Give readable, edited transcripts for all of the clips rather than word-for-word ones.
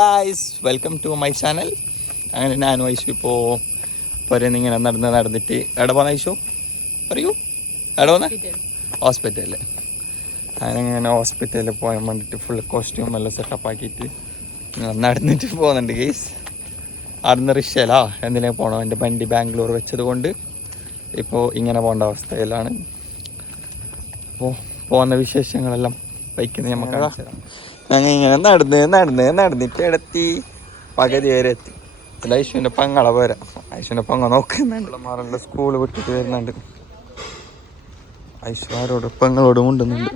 Guys welcome to my channel. അങ്ങനെ ഞാനും ഐശു ഇപ്പോൾ പുരന്നിങ്ങനെ നടന്നിട്ട് എവിടെ പോകുന്ന ഐശു പറയൂ, എവിടെ പോകുന്ന? ഹോസ്പിറ്റലിൽ. അങ്ങനെ ഹോസ്പിറ്റലിൽ പോകാൻ വേണ്ടിയിട്ട് ഫുൾ കോസ്റ്റ്യൂം എല്ലാം സെറ്റപ്പ് ആക്കിയിട്ട് നടന്നിട്ട് പോകുന്നുണ്ട് ഗൈസ്. അവിടുന്ന് റിക്ഷയിലാ എന്തിനേക്ക് പോകണം, എൻ്റെ വണ്ടി ബാംഗ്ലൂർ വെച്ചത് കൊണ്ട് ഇപ്പോൾ ഇങ്ങനെ പോകേണ്ട അവസ്ഥയിലാണ്. അപ്പോൾ പോകുന്ന വിശേഷങ്ങളെല്ലാം ബൈക്കിൽ നമുക്ക് കാണിച്ചു തരാം. ഞങ്ങൾ ഇങ്ങനെ നടന്നിട്ട് എടുത്തി പകുതി വരെ എത്തി. അല്ല ഐശുവിൻ്റെ പങ്ങളെ പോരാ, ഐശുവിൻ്റെ പങ്ക നോക്കുന്നുണ്ട്. മാറുള്ള സ്കൂൾ വിട്ടിട്ട് വരുന്നുണ്ട്. ഐശു ആരോട് പെങ്ങളോട് മുണ്ടുന്നുണ്ട്.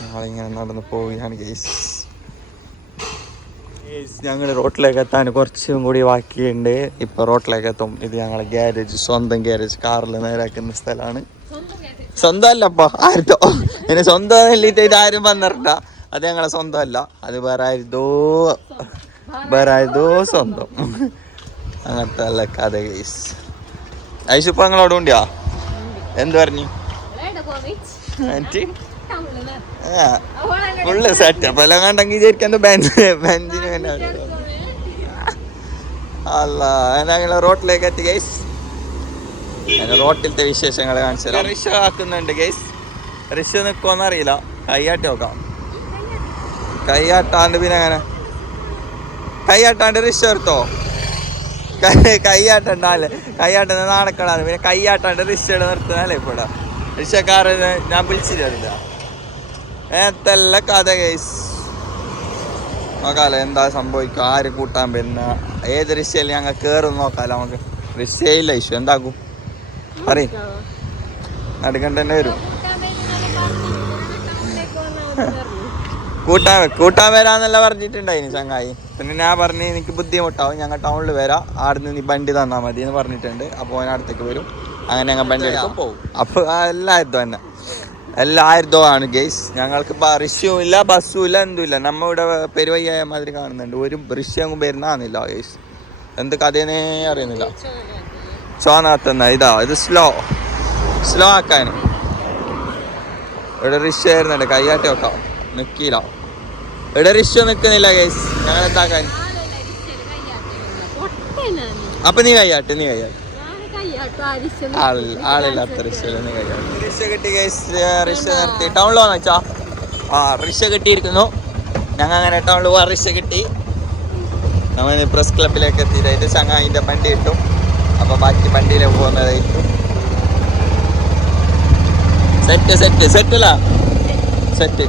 ഞങ്ങളിങ്ങനെ നടന്ന് പോവുകയാണ് ഗൈസ്. ഞങ്ങൾ റോട്ടിലേക്ക് എത്താൻ കുറച്ചും കൂടി ബാക്കിയുണ്ട്. ഇപ്പോൾ റോട്ടിലേക്ക് എത്തും. ഇത് ഞങ്ങളെ ഗ്യാരേജ്, സ്വന്തം ഗ്യാരേജ്, കാറിൽ നേരാക്കുന്ന സ്ഥലമാണ്. സ്വന്തം അല്ലപ്പോ ആരുതോ, പിന്നെ സ്വന്തം എല്ലിട്ട് ഇത് ആരും വന്നിട്ട, അത് ഞങ്ങളെ സ്വന്തം അല്ല, അത് വേറെ ആരുതോ സ്വന്തം. അങ്ങനത്തെ അല്ല കഥ ഗൈസ്. ഐശുപ്പ നിങ്ങളോട് ഉണ്ടിയാ എന്ത് പറഞ്ഞു? ഫുള്ള് സെറ്റപ്പ് എല്ലാം കണ്ടെങ്കിൽ വിചാരിക്കാൻ ബെഞ്ചിന് വേണ്ട. അല്ല ഞങ്ങൾ റോട്ടിലേക്ക് എത്തി ഗൈസ്. റോട്ടിലത്തെ വിശേഷങ്ങൾ കാണിച്ചു തരാം. റിക്ഷ ആക്കുന്നുണ്ട് ഗൈസ്. റിക്ഷ നിൽക്കുമെന്ന് അറിയില്ല, കൈയാട്ടി നോക്കാം. കൈയാട്ടാണ്ട് പിന്നെ അങ്ങനെ കൈയാട്ടാണ്ട് റിക്ഷ എടുത്തോ. കൈയാട്ടണ്ടല്ലേ, കൈയാട്ടുന്ന നാണക്കളാണ്. പിന്നെ കൈയാട്ടാണ്ട് റിക്ഷയുടെ നിർത്തുന്നല്ലേ ഇപ്പോൾ റിക്ഷക്കാരന് ഞാൻ വിളിച്ചിട്ടില്ല. നേരത്തെല്ല കഥ ഗൈസ്. നോക്കാലോ എന്താ സംഭവിക്കുക, ആര് കൂട്ടാൻ പിന്നെ ഏത് റിക്ഷയിൽ ഞങ്ങൾ കയറും നോക്കാലോ. നമുക്ക് റിക്ഷയില്ല ഇഷ്യൂ എന്താക്കും പറയും, നടുക്കണ്ട തന്നെ വരും. കൂട്ടാൻ വരാന്നല്ല പറഞ്ഞിട്ടുണ്ടായിന് ചങ്ങായി. പിന്നെ ഞാൻ പറഞ്ഞു എനിക്ക് ബുദ്ധിമുട്ടാവും, ഞങ്ങൾ ടൗണിൽ വരാം, ആടുന്ന് നീ വണ്ടി തന്നാൽ മതി എന്ന് പറഞ്ഞിട്ടുണ്ട്. അപ്പോൾ ഞാൻ അടുത്തേക്ക് വരും. അങ്ങനെ ഞങ്ങൾ വണ്ടി എടുക്കും പോകും. അപ്പോൾ എല്ലായിരത്തോ തന്നെ എല്ലായിരത്തോ ആണ് ഗെയ്സ്. ഞങ്ങൾക്ക് റിക്ഷയും ഇല്ല, ബസ്സും ഇല്ല, എന്തുമില്ല. നമ്മ ഇവിടെ പെരുവയ്യായ മാതിരി കാണുന്നുണ്ട്. ഒരു റിക്ഷയും വരുന്നാന്നില്ല ഗെയ്സ്. എന്ത് കഥയെന്നേ അറിയുന്നില്ല. ചോനാത്തുന്ന ഇത് സ്ലോ ആക്കാൻ ഇവിടെ റിക്ഷ വരുന്നുണ്ട്. കയ്യാട്ടി വെക്കാം, നിക്കില്ല. ഇവിടെ റിക്ഷ നിൽക്കുന്നില്ല ഗൈസ്. ഞങ്ങൾ എന്താക്കാൻ? അപ്പൊ നീ കയ്യാട്ട് ആളില്ലാത്ത റിക്ഷയിൽ നീ കയ്യാട്ട്. റിക്ഷ കിട്ടി ഗൈസ്. റിക്ഷ നിർത്തി ടൗണിൽ വന്നു വെച്ചാ. റിക്ഷ കിട്ടിയിരിക്കുന്നു. ഞങ്ങൾ അങ്ങനെ ടൗണിൽ പോവാൻ റിക്ഷ കിട്ടി. നമ്മൾ പ്രസ് ക്ലബിലേക്ക് എത്തിയതായിട്ട് ചങ്ങായിൻ്റെ വണ്ടി കിട്ടും. അപ്പോൾ ബാക്കി വണ്ടിയിലേക്ക് പോകുന്നതായിരിക്കും. സെറ്റ്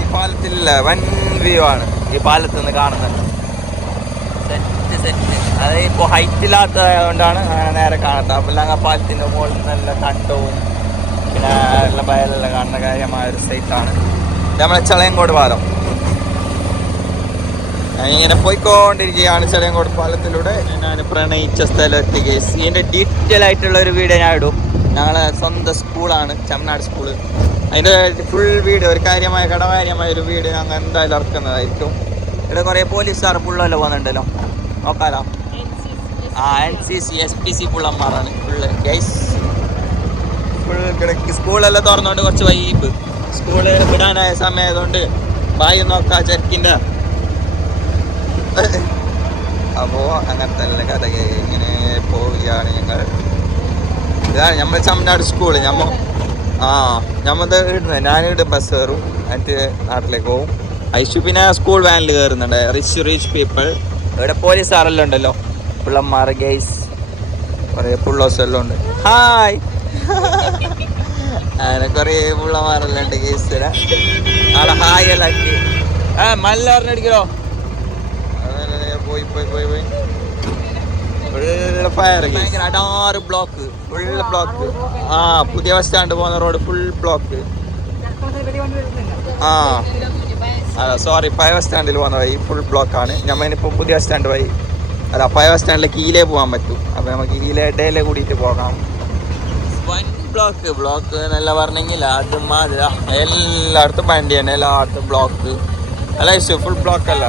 ഈ പാലത്തില്ല, വൻ വ്യൂ ആണ് ഈ പാലത്തിൽ നിന്ന് കാണുന്നത്. സെറ്റ് അത് ഇപ്പോൾ ഹൈറ്റില്ലാത്തത് കൊണ്ടാണ് നേരെ കാണാത്തത്. അപ്പോൾ ഞങ്ങൾ പാലത്തിൻ്റെ മുകളിൽ നല്ല കണ്ടവും പിന്നെ എല്ലാ വയലെല്ലാം കാണുന്ന കാര്യമായൊരു സൈറ്റാണ് നമ്മളെ ചളയങ്കോട് പാലം. ഇങ്ങനെ പോയിക്കൊണ്ടിരിക്കുകയാണ് ചളയങ്കോട് പാലത്തിലൂടെ. ഞാൻ പ്രണയിച്ച സ്ഥലം എത്തി ഗൈസ്. ഇതിൻ്റെ ഡീറ്റെയിൽ ആയിട്ടുള്ള ഒരു വീഡിയോ ഞാൻ ഇടും. ഞങ്ങളെ സ്വന്തം സ്കൂളാണ്, ചമ്മനാട് സ്കൂള്. അതിൻ്റെ ഫുൾ വീഡിയോ, ഒരു കടകാര്യമായ ഒരു വീഡിയോ ഞങ്ങൾ എന്തായാലും ഇറക്കുന്നതായിരിക്കും. ഇവിടെ കുറേ പോലീസുകാർ പുള്ളെല്ലാം പോകുന്നുണ്ടല്ലോ, നോക്കാലോ. NCC SPC പുള്ളന്മാരാണ് ഫുള്ള് ഗൈസ്. ഫുൾ സ്കൂളെല്ലാം തുറന്നുകൊണ്ട് കുറച്ച് വൈബ്. സ്കൂള് വിടാനായ സമയമായതുകൊണ്ട് ബായി നോക്കാം ചെറുക്കിൻ്റെ. അപ്പോൾ അങ്ങനത്തെ എല്ലാ കഥ ഇങ്ങനെ പോവുകയാണ് ഞങ്ങൾ. ഇതാണ് നമ്മൾ ചമ്മനാട് സ്കൂള്. ഞമ്മത് ഇടുന്നത് ഞാനിവിടെ ബസ് കയറും, എന്നിട്ട് നാട്ടിലേക്ക് പോകും. ഐശു പിന്നെ സ്കൂൾ വാനിൽ കയറുന്നുണ്ട്. Rich people. ഇവിടെ പോലീസുകാരെല്ലാം ഉണ്ടല്ലോ, പിള്ളന്മാർ ഗൈസ്, കുറേ പുള്ളോസ് എല്ലാം ഉണ്ട്. ഹായ് അങ്ങനെ കുറേ പിള്ളമാരെല്ലാം ഉണ്ട് ഗൈസ്. ആളെ ഹായ് എല്ലാം ആക്കി മല്ല പറഞ്ഞടിക്കലോ. പോയി ഫയർ അടാറ് ബ്ലോക്ക്, ഫുൾ ബ്ലോക്ക്. പുതിയ ബസ് സ്റ്റാൻഡ് പോകുന്ന റോഡ് ഫുൾ ബ്ലോക്ക്. സോറി, പഴയ ബസ് സ്റ്റാൻഡിൽ പോകുന്ന വഴി ഫുൾ ബ്ലോക്കാണ്. നമ്മളിപ്പോൾ പുതിയ ബസ് സ്റ്റാൻഡ് വഴി അല്ല, പഴയ ബസ് സ്റ്റാൻഡിലേക്ക് ഈലേ പോകാൻ പറ്റും. അപ്പോൾ നമുക്ക് ഈലേ ഇടയിലേ കൂടിയിട്ട് പോകാം. ബ്ലോക്ക് എന്നല്ല പറഞ്ഞെങ്കിൽ അതും മാതിര എല്ലായിടത്തും വണ്ടി തന്നെ, എല്ലായിടത്തും ബ്ലോക്ക് അല്ല. ഫുൾ ബ്ലോക്ക് അല്ല.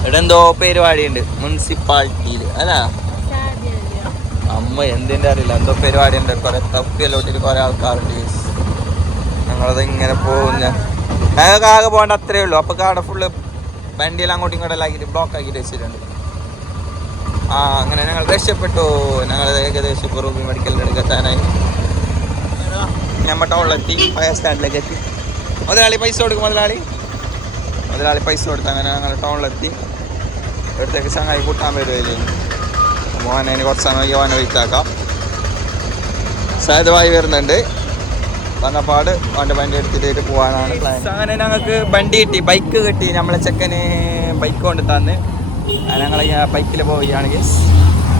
ഇവിടെ എന്തോ പരിപാടി ഉണ്ട് മുനിസിപ്പാലിറ്റിയിൽ അല്ല, അമ്മ എന്തിൻ്റെ അറിയില്ല, എന്തോ പരിപാടി ഉണ്ട്. കുറെ തപ്പിയെല്ലോട്ടിൽ കുറെ ആൾക്കാരുണ്ട്. ഞങ്ങളത് ഇങ്ങനെ പോകുന്ന ഞങ്ങൾക്ക് ആകെ പോകേണ്ട അത്രേ ഉള്ളൂ. അപ്പോൾ അവിടെ ഫുള്ള് വണ്ടിയെല്ലാം അങ്ങോട്ടും ഇങ്ങോട്ടെല്ലാം ആക്കിയിട്ട് ബ്ലോക്ക് ആക്കിയിട്ട് വെച്ചിട്ടുണ്ട്. അങ്ങനെ ഞങ്ങൾ രക്ഷപ്പെട്ടു. ഞങ്ങൾ ഏകദേശം ഇപ്പോൾ റൂബി മെഡിക്കലിൻ്റെ എത്താനായി. നമ്മൾ ടൗണിലെത്തി, ഫയർ സ്റ്റാൻഡിലേക്ക് എത്തി. മുതലാളി പൈസ കൊടുക്കും. മുതലാളി പൈസ കൊടുത്ത് അങ്ങനെ ഞങ്ങൾ ടൗണിലെത്തി. ഇവിടത്തേക്ക് ചങ്ങായി കൂട്ടാൻ വരുമല്ലേ. മോനെ കുറച്ച് സമയം മോനെ വെയിറ്റാക്കാം. സാധ്യതമായി വരുന്നുണ്ട്. വന്നപ്പാട് അവൻ്റെ വണ്ടി എടുത്തിട്ട് പോകാനാണ് പ്ലാൻ. അങ്ങനെ ഞങ്ങൾക്ക് വണ്ടി കിട്ടി, ബൈക്ക് കിട്ടി. നമ്മളെ ചെക്കന് ബൈക്ക് കൊണ്ട് തന്ന് ഞങ്ങൾ ബൈക്കിൽ പോവുകയാണെങ്കിൽ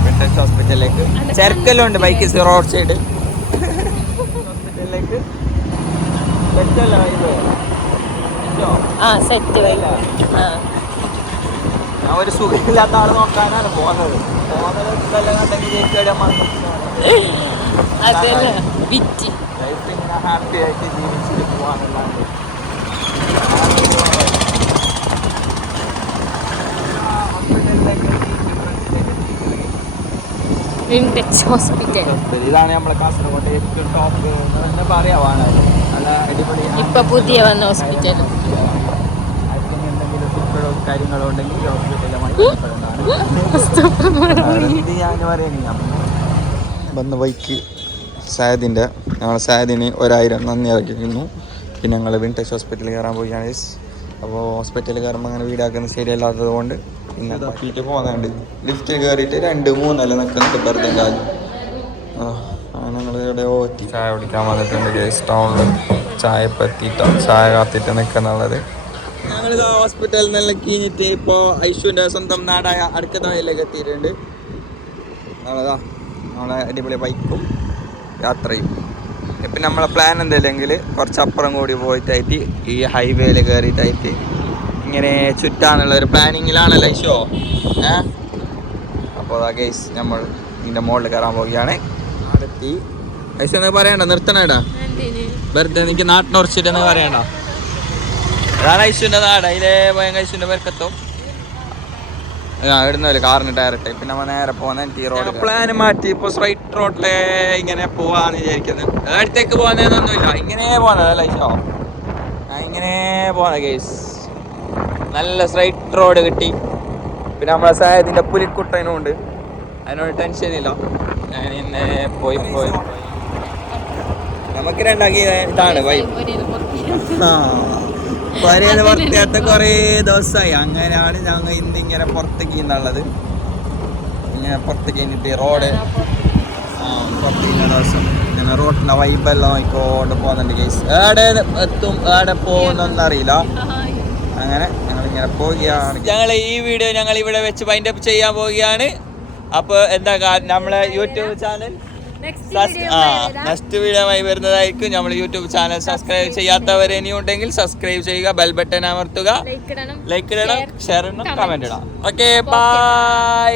വെട്ടച്ച് ഹോസ്പിറ്റലിലേക്ക്. ചെറുക്കലുണ്ട് ബൈക്ക് റോഡ് സൈഡ് ഹോസ്പിറ്റലിലേക്ക്. ഞാൻ ഒരു സുഖമില്ലാത്ത ആൾ നോക്കാനാണ് പോകുന്നത്. ലൈഫ് ഇങ്ങനെ ഹാപ്പി ആയിട്ട് ജീവിച്ചിട്ട് പോകാനല്ലാണ്ട് ഇതാണ് നമ്മളെ കാസർഗോഡ് ഏറ്റവും ടോപ്പ് എന്ന് പറയാവാണ്. നല്ല അടിപൊളിയാണ്. ഇപ്പൊ പുതിയ വന്ന ഹോസ്പിറ്റൽ. എന്തെങ്കിലും സുഖങ്ങളോ കാര്യങ്ങളോ ഉണ്ടെങ്കിൽ ഹോസ്പിറ്റലുമായി വന്ന ബൈക്ക് സായദിൻ്റെ. ഞങ്ങൾ സായദിന് 1000 നന്ദി ഇറക്കിയിരുന്നു. പിന്നെ ഞങ്ങൾ വിൻടച്ച് ഹോസ്പിറ്റലിൽ കയറാൻ പോവുകയാണ്. അപ്പോൾ ഹോസ്പിറ്റലിൽ കയറുമ്പോൾ അങ്ങനെ വീടാക്കുന്നത് ശരിയല്ലാത്തത് കൊണ്ട് പിന്നെ തപ്പിയിട്ട് പോകുന്നുണ്ട്. ലിഫ്റ്റിൽ കയറിയിട്ട് 2-3 നിൽക്കുന്നുണ്ട് വെറുതെ കാര്യം. ഞങ്ങൾ ഇവിടെ ഓറ്റി ചായ കുടിക്കാൻ വന്നിട്ടുണ്ട്. ഗേസ് ടൗണിൽ ചായ പറ്റിയിട്ട് ചായ കാത്തിട്ട് നിൽക്കുന്നുള്ളത്. ഞങ്ങളിത് ഹോസ്പിറ്റലിൽ നിന്നെല്ലാം കഴിഞ്ഞിട്ട് ഇപ്പോൾ ഐശുവിൻ്റെ സ്വന്തം നാടായ അടുക്കതയിലേക്ക് എത്തിയിട്ടുണ്ട്. നമ്മളതാ നമ്മളെ അടിപൊളി ബൈക്കും യാത്രയും. ഇപ്പം നമ്മളെ പ്ലാൻ എന്തെങ്കിലും കുറച്ചപ്പുറം കൂടി പോയിട്ടായിട്ട് ഈ ഹൈവേയിൽ കയറിയിട്ടായിട്ട് ഇങ്ങനെ ചുറ്റാനുള്ള ഒരു പ്ലാനിങ്ങിലാണല്ലോ ഐശോ. അപ്പോൾ അതാ ഗൈസ് നമ്മൾ ഇതിൻ്റെ മുകളിൽ കയറാൻ പോവുകയാണ്. അടുത്തി ഐശോ എന്നൊക്കെ പറയണ്ട, നിർത്തണേടാ വെറുതെ എനിക്ക് നാട്ടിനുറച്ചിട്ടെന്ന് പറയണ്ട. അതാണ് ഐശുവിൻ്റെ നാട്. അതിലെ പോയെങ്കിൽ ഐശുവിൻ്റെ പേർക്കെത്തും. ഇടുന്നല്ലോ കാറിന് ഡയറക്റ്റ്. പിന്നെ നമ്മൾ നേരെ പോകുന്ന ടി റോഡ്. പ്ലാൻ മാറ്റി ഇപ്പോൾ സ്ട്രൈറ്റ് റോഡിലെ ഇങ്ങനെ പോവാന്ന് വിചാരിക്കുന്നത്. അടുത്തേക്ക് പോകുന്നതൊന്നുമില്ല, ഇങ്ങനെ പോകുന്നതല്ല ഐശോ. ഇങ്ങനെ പോകുന്ന കേസ് നല്ല സ്ട്രൈറ്റ് റോഡ് കിട്ടി. പിന്നെ നമ്മളെ സായതിൻ്റെ പുലിക്കുട്ടനും ഉണ്ട്, അതിനോട് ടെൻഷനില്ല. ഞാൻ ഇന്ന് പോയി നമുക്ക് രണ്ടാക്കി ഇതാണ് വൈബ്. പരേന്ന് പുറത്തേത്ത കുറേ ദിവസമായി. അങ്ങനെയാണ് ഞങ്ങൾ ഇന്നിങ്ങനെ പുറത്തേക്ക് എന്നുള്ളത്. ഇങ്ങനെ പുറത്തേക്ക് കഴിഞ്ഞിട്ട് റോഡ് പുറത്തേക്ക് ദിവസം ഇങ്ങനെ റോഡിൻ്റെ വൈബെല്ലാം നോക്കിക്കൊണ്ട് പോകുന്നുണ്ട് കേസ്. എവിടെ എത്തും എവിടെ പോകുന്നൊന്നറിയില്ല. അങ്ങനെ ഞങ്ങളിങ്ങനെ പോവുകയാണ്. ഞങ്ങൾ ഈ വീഡിയോ ഞങ്ങൾ ഇവിടെ വെച്ച് വൈൻഡ് അപ്പ് ചെയ്യാൻ പോവുകയാണ്. അപ്പോൾ എന്താ നമ്മളെ യൂട്യൂബ് ചാനൽ നെക്സ്റ്റ് വീഡിയോമായി വരുന്നതായിരിക്കും. നമ്മൾ യൂട്യൂബ് ചാനൽ സബ്സ്ക്രൈബ് ചെയ്യാത്തവർ ഇനിയും ഉണ്ടെങ്കിൽ സബ്സ്ക്രൈബ് ചെയ്യുക, ബെൽ ബട്ടൺ അമർത്തുക, ലൈക്ക് ഇടണം, ഷെയർ ഇടണം, കമന്റ് ഇടാം. Okay, by.